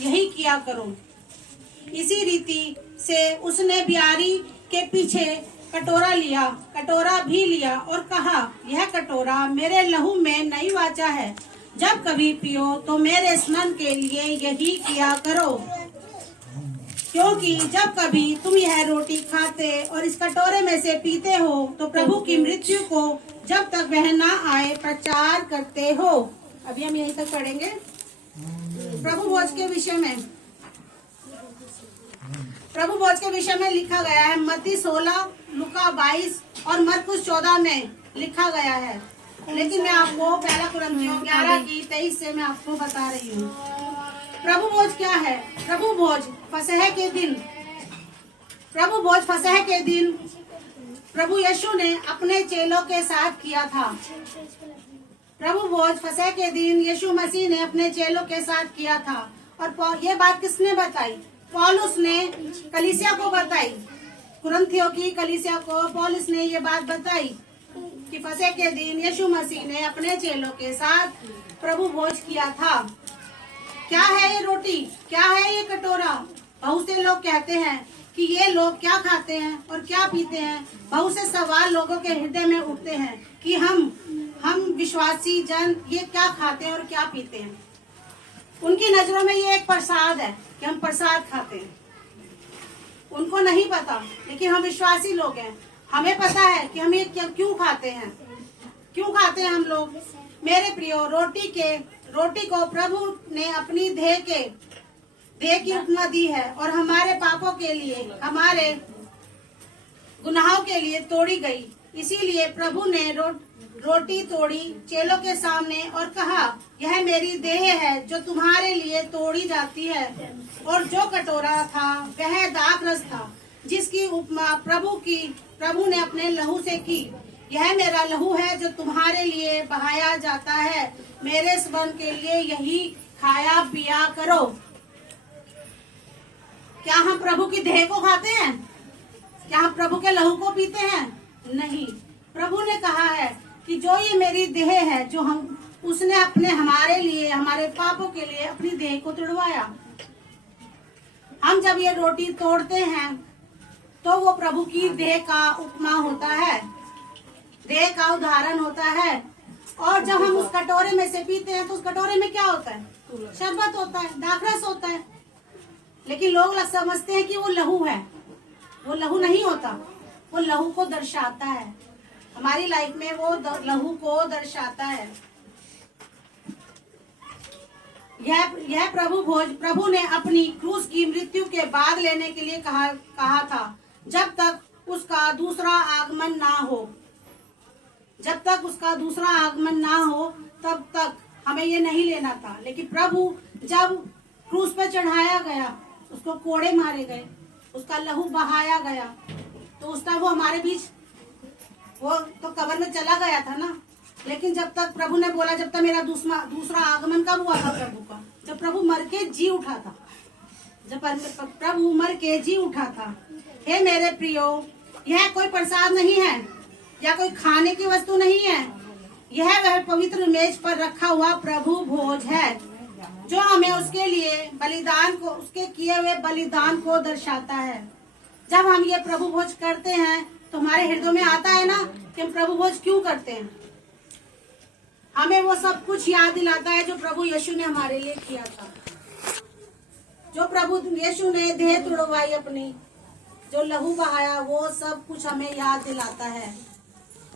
यही किया करो। इसी रीति से उसने बियारी के पीछे कटोरा लिया, कटोरा भी लिया और कहा, यह कटोरा मेरे लहू में नई वाचा है। जब कभी पियो तो मेरे स्मरण के लिए यही किया करो। क्योंकि जब कभी तुम यह रोटी खाते और इस कटोरे में से पीते हो तो प्रभु की मृत्यु को जब तक वह ना आए प्रचार करते हो। अभी हम यहीं तक पढ़ेंगे। प्रभु भोज के विषय में लिखा गया है मत्ती 16, लुका 22 और मरकुस 14 में लिखा गया है। लेकिन मैं आपको पहला कुरिन्थियों 11:23 से मैं आपको बता रही हूँ। प्रभु भोज क्या है? प्रभु भोज फसह के दिन प्रभु यीशु ने अपने चेलों के साथ किया था। प्रभु भोज फसह के दिन यीशु मसीह ने अपने चेलों के साथ किया था। और ये बात किसने बताई? पौलुस ने कलीसिया को बताई। कुरिन्थियों की कलीसिया को पौलुस ने ये बात बताई कि फसह के दिन यीशु मसीह ने अपने चेलों के साथ प्रभु भोज किया था। क्या है ये रोटी? क्या है ये कटोरा? बहुत से लोग कहते हैं कि ये लोग क्या खाते हैं और क्या पीते हैं। बहुत से सवाल लोगों के हृदय में उठते हैं कि हम विश्वासी जन ये क्या खाते हैं और क्या पीते हैं। उनकी नजरों में ये एक प्रसाद है कि हम प्रसाद खाते हैं। उनको नहीं पता, लेकिन हम विश्वासी लोग हैं, हमें पता है कि हम ये क्यों खाते हैं। क्यों खाते हैं हम लोग? मेरे प्रियो, रोटी को प्रभु ने अपनी देह की उपमा दी है और हमारे पापों के लिए, हमारे गुनाहों के लिए तोड़ी गई। इसीलिए प्रभु ने रोटी तोड़ी चेलों के सामने और कहा, यह मेरी देह है जो तुम्हारे लिए तोड़ी जाती है। और जो कटोरा था वह दाखरस था जिसकी उपमा प्रभु ने अपने लहू से की। यह मेरा लहू है जो तुम्हारे लिए बहाया जाता है। मेरे स्मरण के लिए यही खाया पिया करो। क्या हम प्रभु की देह को खाते हैं? क्या हम प्रभु के लहू को पीते हैं? नहीं। प्रभु ने कहा है कि जो ये मेरी देह है, उसने हमारे लिए, हमारे पापों के लिए अपनी देह को तुड़वाया। हम जब ये रोटी तोड़ते हैं तो वो प्रभु की देह का उपमा होता है, देह का उदाहरण होता है। और जब हम उस कटोरे में से पीते हैं तो उस कटोरे में क्या होता है? शरबत होता है, दाखरस होता है। लेकिन लोग समझते हैं कि वो लहू है। वो लहू नहीं होता, वो लहू को दर्शाता है। हमारी लाइफ में वो लहू को दर्शाता है। यह प्रभु ने अपनी क्रूस की मृत्यु के बाद लेने के लिए कहा था, जब तक उसका दूसरा आगमन ना हो। जब तक उसका दूसरा आगमन ना हो तब तक हमें ये नहीं लेना था। लेकिन प्रभु जब क्रूस पर चढ़ाया गया, उसको कोड़े मारे गए, उसका लहू बहाया गया, तो उस टाइम वो हमारे बीच, वो तो कब्र में चला गया था ना। लेकिन जब तक प्रभु ने बोला, जब तक मेरा दूसरा आगमन कब हुआ था प्रभु का? जब प्रभु मर के जी उठा था। जब प्रभु मर के जी उठा था। हे मेरे प्रियो, यह कोई प्रसाद नहीं है या कोई खाने की वस्तु नहीं है। यह वह पवित्र मेज पर रखा हुआ प्रभु भोज है जो हमें उसके किए हुए बलिदान को दर्शाता है। जब हम ये प्रभु भोज करते हैं तो हमारे हृदय में आता है ना कि हम प्रभु भोज क्यों करते हैं। हमें वो सब कुछ याद दिलाता है जो प्रभु यीशु ने हमारे लिए किया था। जो प्रभु यीशु ने देह तुड़वाई अपनी, जो लहू बहाया, वो सब कुछ हमें याद दिलाता है।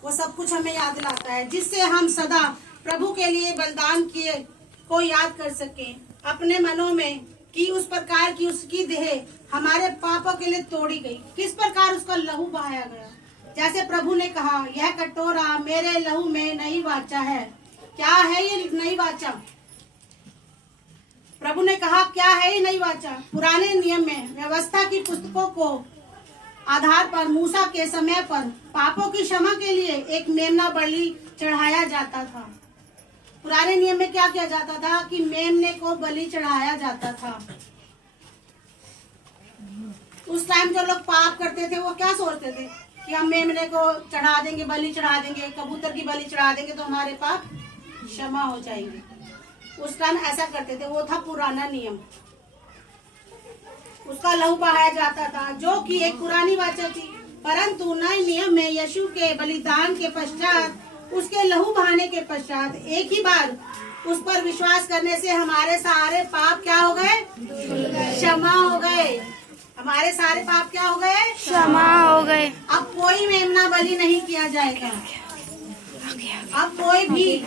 वो सब कुछ हमें याद दिलाता है जिससे हम सदा प्रभु के लिए बलिदान किए को याद कर सकें अपने मनों में कि उस प्रकार की उसकी देह हमारे पापों के लिए तोड़ी गई, किस प्रकार उसका लहू बहाया गया। जैसे प्रभु ने कहा, यह कटोरा मेरे लहू में नई वाचा है। क्या है ये नई वाचा? प्रभु ने कहा, क्या है ये नई वाचा? पुराने नियम में व्यवस्था की पुस्तकों को आधार पर मूसा के समय पर पापों की क्षमा के लिए एक मेमना बलि चढ़ाया जाता था। पुराने नियम में क्या किया जाता था कि मेमने को बलि चढ़ाया जाता था। उस टाइम जो लोग पाप करते थे वो क्या सोचते थे कि हम मेमने को चढ़ा देंगे, बलि चढ़ा देंगे, कबूतर की बलि चढ़ा देंगे तो हमारे पाप क्षमा हो जाएंगे। उस टाइम ऐसा करते थे, वो था पुराना नियम। उसका लहू बहाया जाता था, जो कि एक पुरानी वाचा थी। परंतु नए नियम में यीशु के बलिदान के पश्चात, उसके लहू बहाने के पश्चात एक ही बार उस पर विश्वास करने से हमारे सारे पाप क्या हो गए? क्षमा हो गए। हमारे सारे पाप क्या हो गए? क्षमा हो गए। अब कोई मेमना बलि नहीं किया जाएगा। अब कोई भी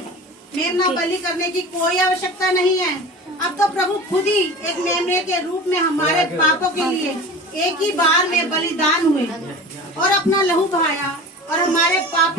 मेमना बलि करने की कोई आवश्यकता नहीं है। अब तो प्रभु खुद ही एक मेमने के रूप में हमारे पापों के लिए एक ही बार में बलिदान हुए और अपना लहू बहाया और हमारे पापों